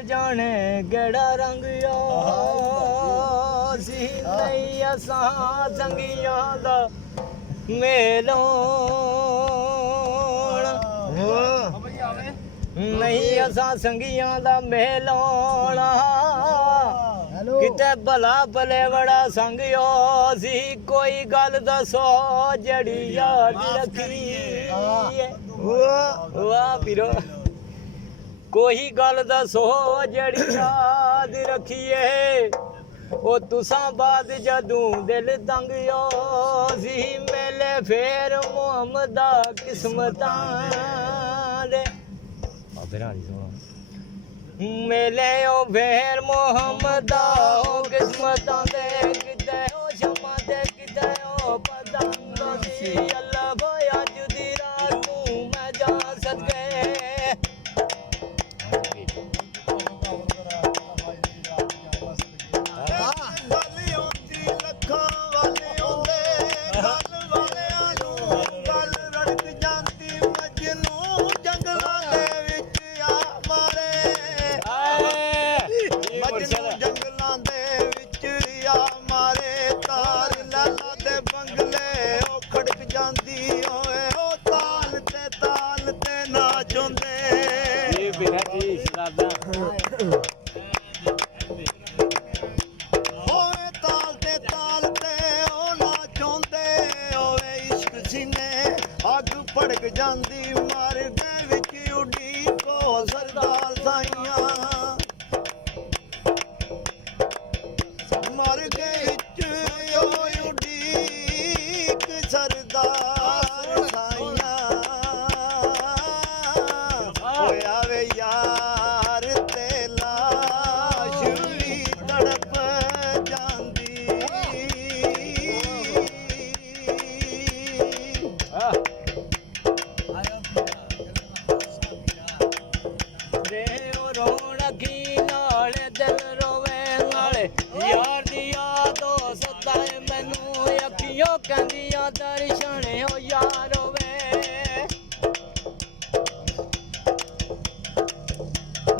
जाने केड़ा रंग सी नहीं असां संगियां दा मेलोण नहीं असां संगियां दा मेलोण किते भला भले बड़ा संगियो सी कोई गल दसो जड़ी याद रखी वाह पीरो कोई गल दसो जड़ी याद रखिए ओ तुसां बाद जदूं दिल तंगियो सी मेले फेर मुहम्मदा किस्मतां दे मेले ओ फेर मुहम्मदा ओ किस्मतां दे किते ओ शमा दे किते ओ पतंग सी अल्लाह भाई अज दी रात नूं मैं जा सदके भड़क जांदी मर गए विच उड़ी को सरदार साइयां मर गए विच उड़ी सरदार साइयां होया वे यार ते लाश भी तड़प जांदी यार दिया तो सदा मैनू अखियों कहंदियां दर्शन हो यार वे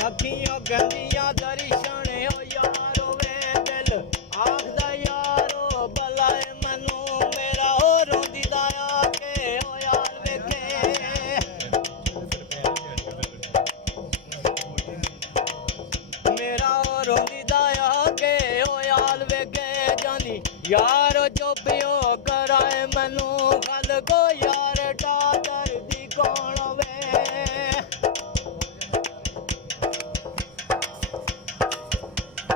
अखियों कहंदियां दर्शन हो यार वे दिल आखदा यारो भला मैनू मेरा हो रोंदी दाया के हो यार वेखे मेरा हो रोंदी दाया के हो यार वेखे जानी यार जो पियो कराए मैनू गल को यार डाकर दी कौन वे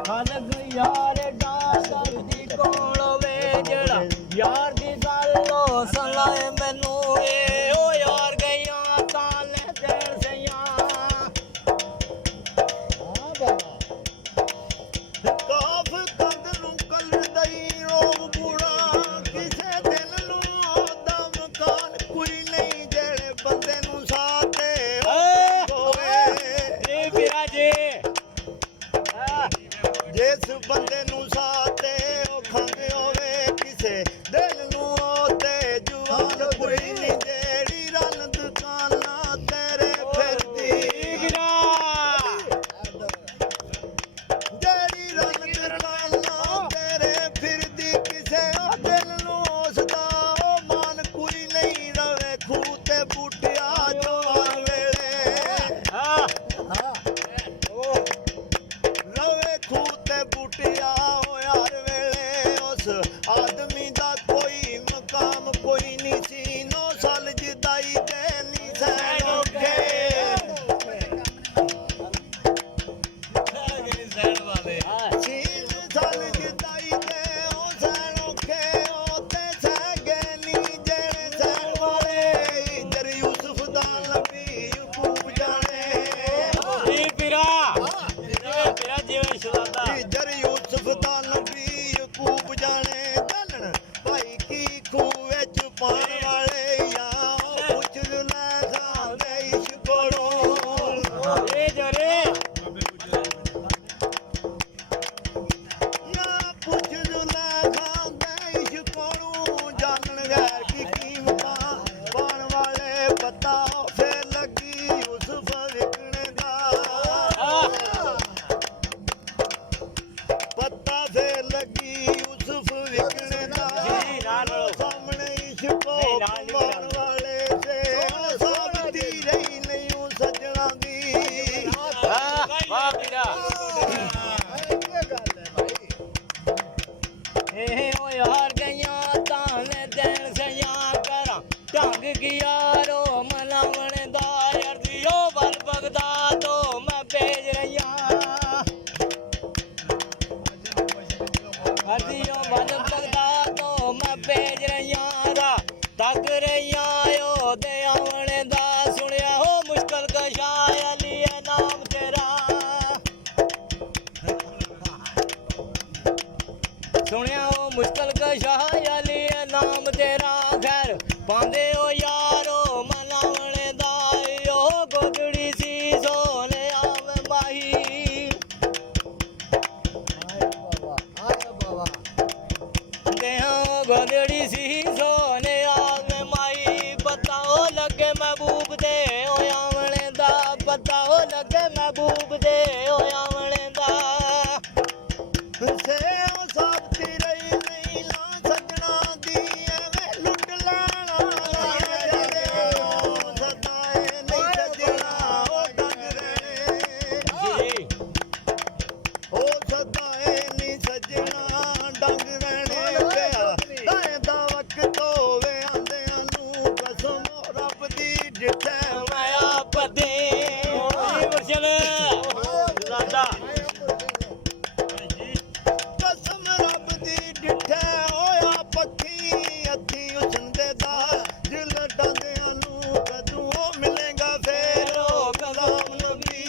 गल को यार डाकर दी कौन वे जड़ा यार दी गल लो सलाए मैनू ए ओ यार गईया ताले देण सैया जिस बंदे नू साथे ओ खंगे होवे किसे दिल नू ते जुआन कोई नहीं जेड़ी रन दुकाना तेरे फिरदी जेड़ी रन दुकाना तेरे फिरदी किसे ओ दिल नू उसदा ओ मान कोई नहीं रवे खूते बूटिया जवान वेले रवे खूते बूटिया हो यार वे ਮੁਸ਼ਕਲ ਕਸ਼ਾ ਅਲੀ ਨਾਮ ਤੇਰਾ ਖੈਰ ਪਾਉਂਦੇ ਹੋ ਯਾਰੋ ਮਨਾਵਣੇ ਦਾ ਉਹ ਗੋਦੜੀ ਸੀ ਸੋਨੇ ਆਵੇ ਮਾਹੀ ਗੋਦੜੀ ਸੀ ਸੋਨੇ ਆਵੇ ਮਾਈ ਬਤਾਓ ਲੱਗੇ ਮਹਿਬੂਬ ਦੇ ਆਵਣੇ ਦਾ ਬਤਾਓ ਲੱਗੇ ਮਹਿਬੂਬ ਦੇ ਆਵਣੇ ਦਾ ਸੇ ਸਾਬਤੀ ਰਹੀ ਨਹੀਂ ਲਾ ਸਜਣਾ ਦੀ ਐਵੇਂ ਲੁੱਟ ਲੈਣਾ ਸਦਾਏ ਨਹੀਂ ਸਜਣਾ ਉਹ ਡੰਗ ਰਹਿਣੇ ਜੀ ਉਹ ਸਦਾਏ ਨਹੀਂ ਸਜਣਾ ਡੰਗ ਰਹਿਣੇ ਪਿਆ ਤਾਏ ਦਾ ਵਕਤ ਹੋਵੇ ਆਂਦਿਆਂ ਨੂੰ ਕਸਮ ਰੱਬ ਦੀ ਜਿੱਥੇ ਮੈਂ ਆਪ ਦੇ ਮੁਰਸ਼ਦ ਦਾਦਾ ਕਸਮ ਰੱਬ ਦੀ ਡਿੱਠੇ ਹੋਇਆ ਪੱਖੀ ਅੱਖੀ ਉਸੰਦੇ ਦਾ ਦਿਲ ਡਾਂਦਿਆਂ ਨੂੰ ਕਦੋਂ ਉਹ ਮਿਲੇਗਾ ਫੇਰ ਉਹ ਕਲਾਮ ਨਬੀ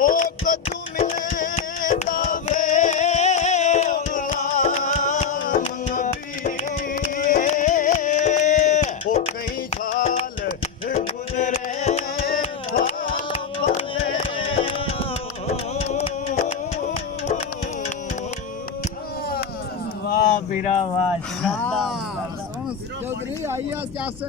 ਉਹ ਕਦੋਂ ਮਿਲੇਗਾ ਫੇਰ ਉਹ ਕਲਾਮ ਨਬੀ ਉਹ ਕਈ ਸਾਲ ਗੁਜ਼ਰੇ ਵਾਹ ਵੀਰਾ ਵਾਹ ਚੌਧਰੀ ਆਈ ਆ ਚੱਸ